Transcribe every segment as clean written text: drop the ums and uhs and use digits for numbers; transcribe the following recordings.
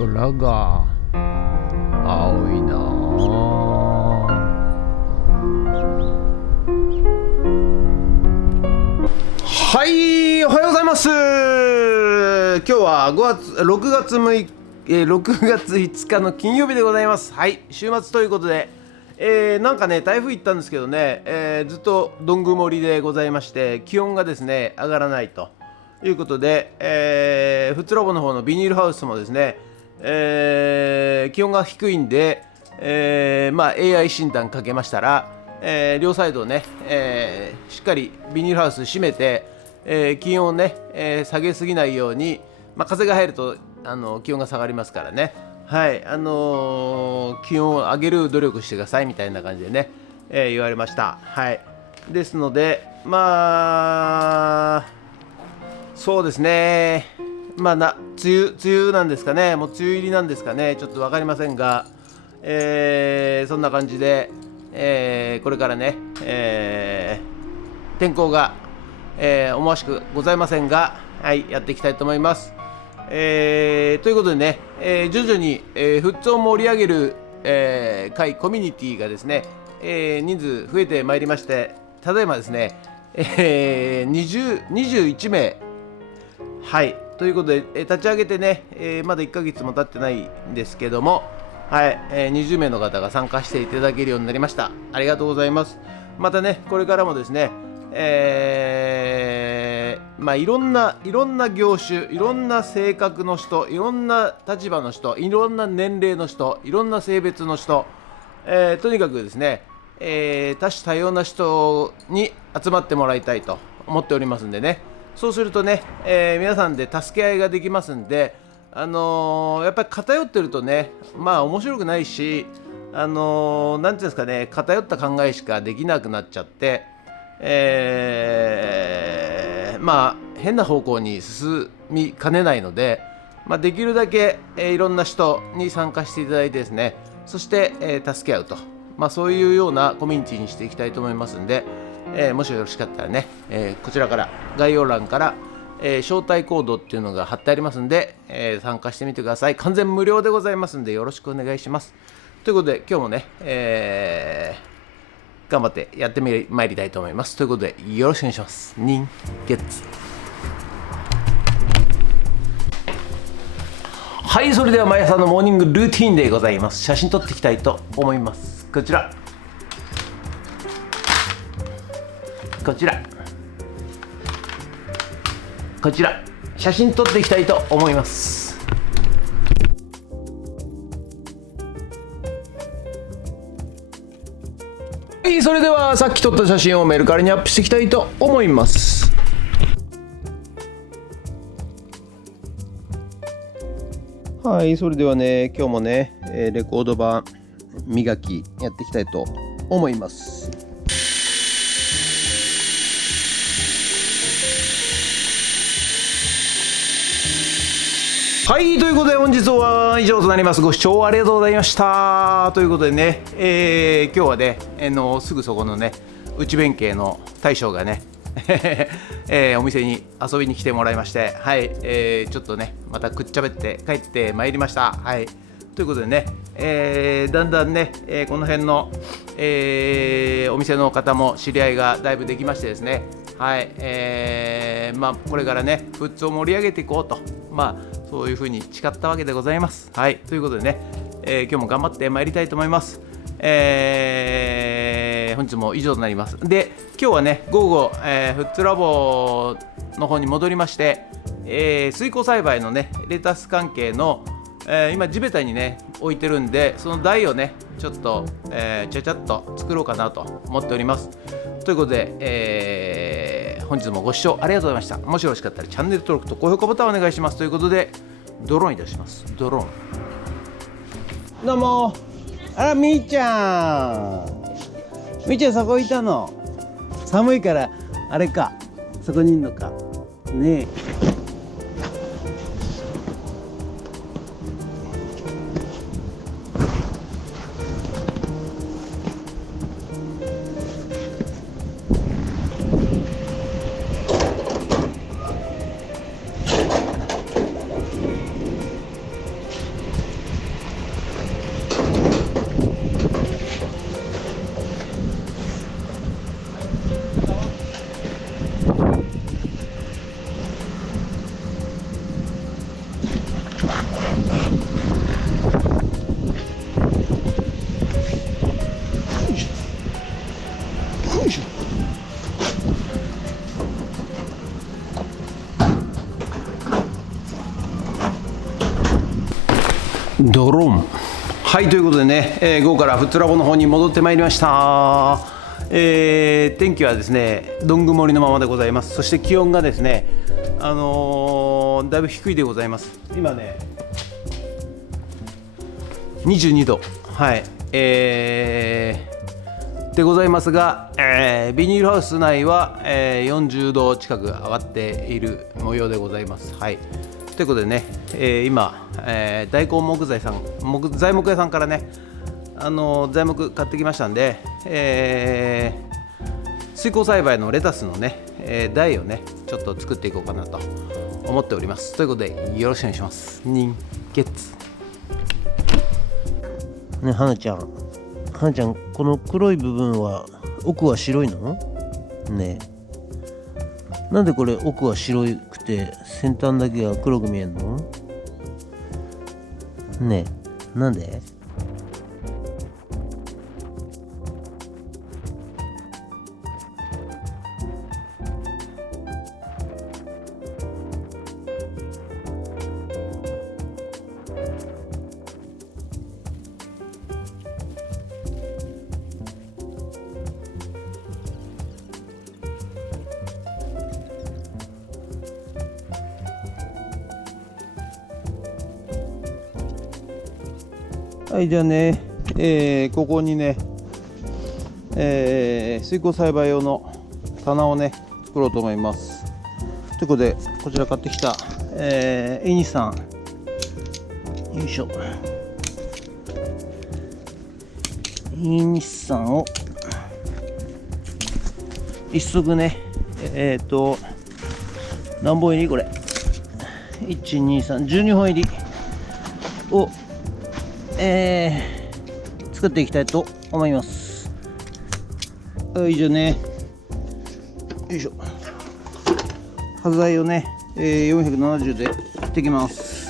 空が青いなはい、おはようございます。今日は6月5日の金曜日でございます。はい、週末ということで、なんかね、台風行ったんですけどね、ずっとどん曇りでございまして、気温がですね、上がらないということで、フッツラボの方のビニールハウスもですね、気温が低いんで、AI 診断かけましたら、両サイドね、しっかりビニールハウス閉めて、気温をね、下げすぎないように、風が入ると気温が下がりますからね、はい、気温を上げる努力してくださいみたいな感じでね、言われました。はい、ですのでそうですね、梅雨なんですかね、もう梅雨入りなんですかね、ちょっと分かりませんが、そんな感じで、これからね、天候が、思わしくございませんが、はい、やっていきたいと思います。ということでね、徐々に、フッツを盛り上げる、会コミュニティがですね、人数増えてまいりまして、ただいまですね、21名、はい、ということで、立ち上げてね、まだ1ヶ月も経ってないんですけども、はい、20名の方が参加していただけるようになりました。ありがとうございます。またね、これからもですね、いろんな業種、いろんな性格の人、いろんな立場の人、いろんな年齢の人、いろんな性別の人、とにかくですね、多種多様な人に集まってもらいたいと思っておりますんでね、そうするとね、皆さんで助け合いができますんで、やっぱり偏ってるとね、面白くないし、なんていうんですかね、偏った考えしかできなくなっちゃって、変な方向に進みかねないので、できるだけ、いろんな人に参加していただいてですね、そして、助け合うと、そういうようなコミュニティにしていきたいと思いますんで、もしよろしかったらね、こちらから概要欄から、招待コードっていうのが貼ってありますんで、参加してみてください。完全無料でございますんで、よろしくお願いします。ということで、今日もね、頑張ってやってまいりたいと思います。ということで、よろしくお願いします。人月。はい、それでは毎朝のモーニングルーティンでございます。写真撮っていきたいと思います。こちら、写真撮っていきたいと思います。はい、それではさっき撮った写真をメルカリにアップしていきたいと思います。はい、それではね、今日もね、レコード版磨きやっていきたいと思います。はい、ということで本日は以上となります。ご視聴ありがとうございました。ということでね、今日はね、すぐそこのね、内弁慶の大将がね、お店に遊びに来てもらいまして、はい、ちょっとね、またくっちゃべって帰ってまいりました。はい、ということでね、だんだんね、この辺の、お店の方も知り合いがだいぶできましてですね、はい、これからね、フッツを盛り上げていこうと、そういうふうに誓ったわけでございます。はい、ということでね、今日も頑張ってまいりたいと思います。本日も以上となります。で、今日はね、午後、フッツラボの方に戻りまして、水耕栽培のね、レタス関係の、今地べたにね置いてるんで、その台をねちょっと、ちゃちゃっと作ろうかなと思っております。ということで、本日もご視聴ありがとうございました。もしよろしかったらチャンネル登録と高評価ボタンをお願いします。ということで、ドローンいたします。ドローン。どうも。あら、みーちゃんそこいたの。寒いからあれか、そこにいんのかねえ。ドローン。はい、ということでね、午後からフットラボの方に戻ってまいりました。天気はですね、どん曇りのままでございます。そして気温がですね、だいぶ低いでございます。今ね、22度、はい、でございますが、ビニールハウス内は、40度近く上がっている模様でございます。はい、ということでね、今、大根木材さん、材木屋さんからね、材木買ってきましたんで、水耕栽培のレタスのね、台をね、ちょっと作っていこうかなと思っております。ということで、よろしくお願いします。人血。ね、花ちゃん、この黒い部分は奥は白いの？ねえ、なんでこれ奥は白くて先端だけが黒く見えるの？ねえ、なんで？はい、じゃあね、ここにね、水耕栽培用の棚をね、作ろうと思います。ということで、こちら買ってきた、エニさん、よいしょ。日産を一足ね、何本入りこれ、1、2、3、12本入りを作っていきたいと思います。はい、じゃあね、よいしょ。端材をね、470で切っていきます。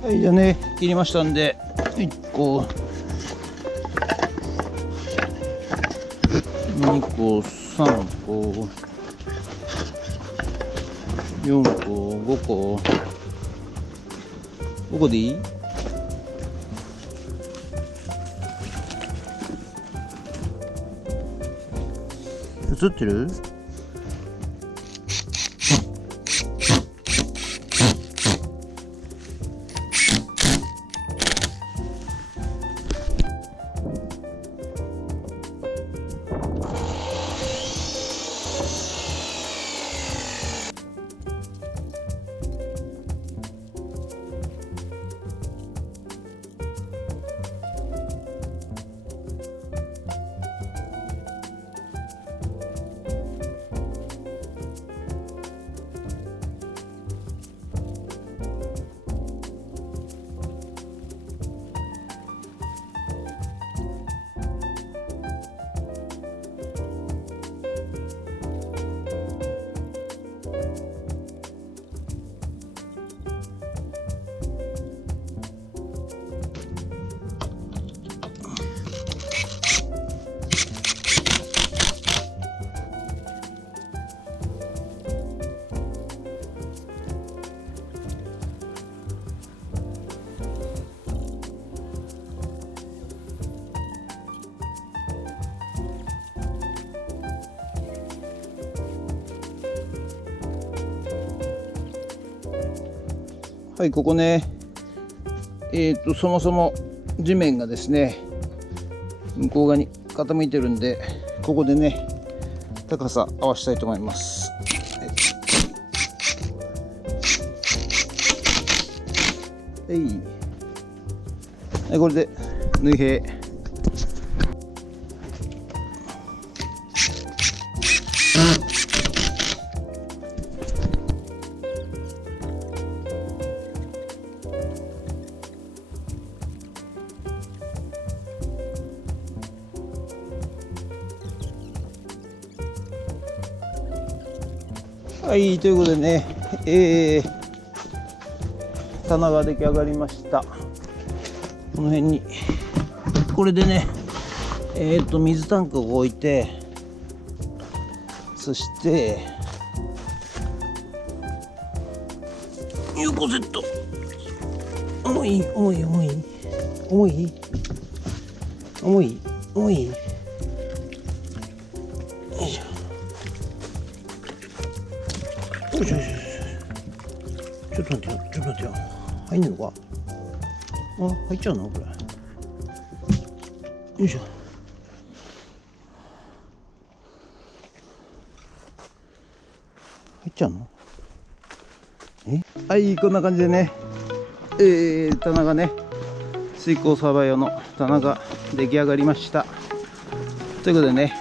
はい、じゃあね、切りましたんで、1個、2個、3個、4個、5個、5個でいい？映ってる？はい、ここね、そもそも地面がですね、向こう側に傾いてるんで、ここでね、高さ合わせたいと思います。はい、はい、これで縫い平。はい、ということでね、棚が出来上がりました。この辺にこれでね、水タンクを置いて、そしてユーコセット、重い重い重い重い重い重い、よいしょよいしょよいしょ、ちょっと待ってよ、ちょっと待ってよ、入んのか、あ、入っちゃうのこれ、よいしょ、入っちゃうの、はい、こんな感じでね、棚がね、水耕サーバー用の棚が出来上がりました。ということでね、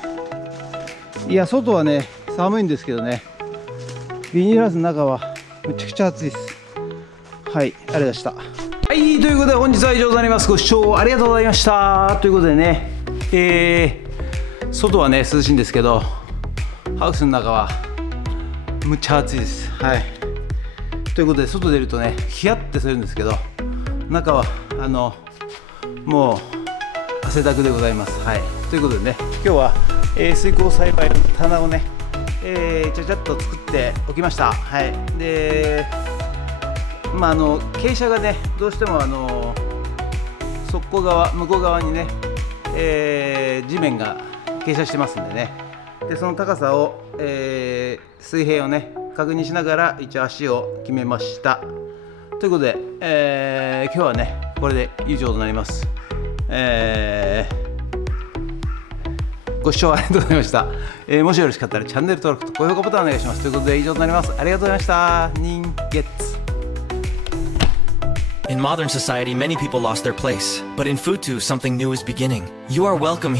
いや、外はね、寒いんですけどね、ビニールハウスの中はめちゃくちゃ暑いです。はい、ありがとうございました。はい、ということで本日は以上となります。ご視聴ありがとうございました。ということでね、外はね、涼しいんですけど、ハウスの中はむっちゃ暑いです。はい。ということで、外出るとね、ヒヤッてするんですけど、中はもう汗だくでございます。はい。ということでね、今日は、水耕栽培の棚をね、ちゃちゃっと作っておきました。はい。で、傾斜がね、どうしても向こう側にね、地面が傾斜してますんでね。で、その高さを、水平をね、確認しながら一応足を決めました。ということで、今日はね、これで以上となります。ご視聴ありがとうございました。もしよろしかったらチャンネル登録と高評価ボタンお願いします。ということで以上となります。ありがとうございました。人月。In modern society, many people lost their place. But in Futu, something new is beginning. You are welcome here.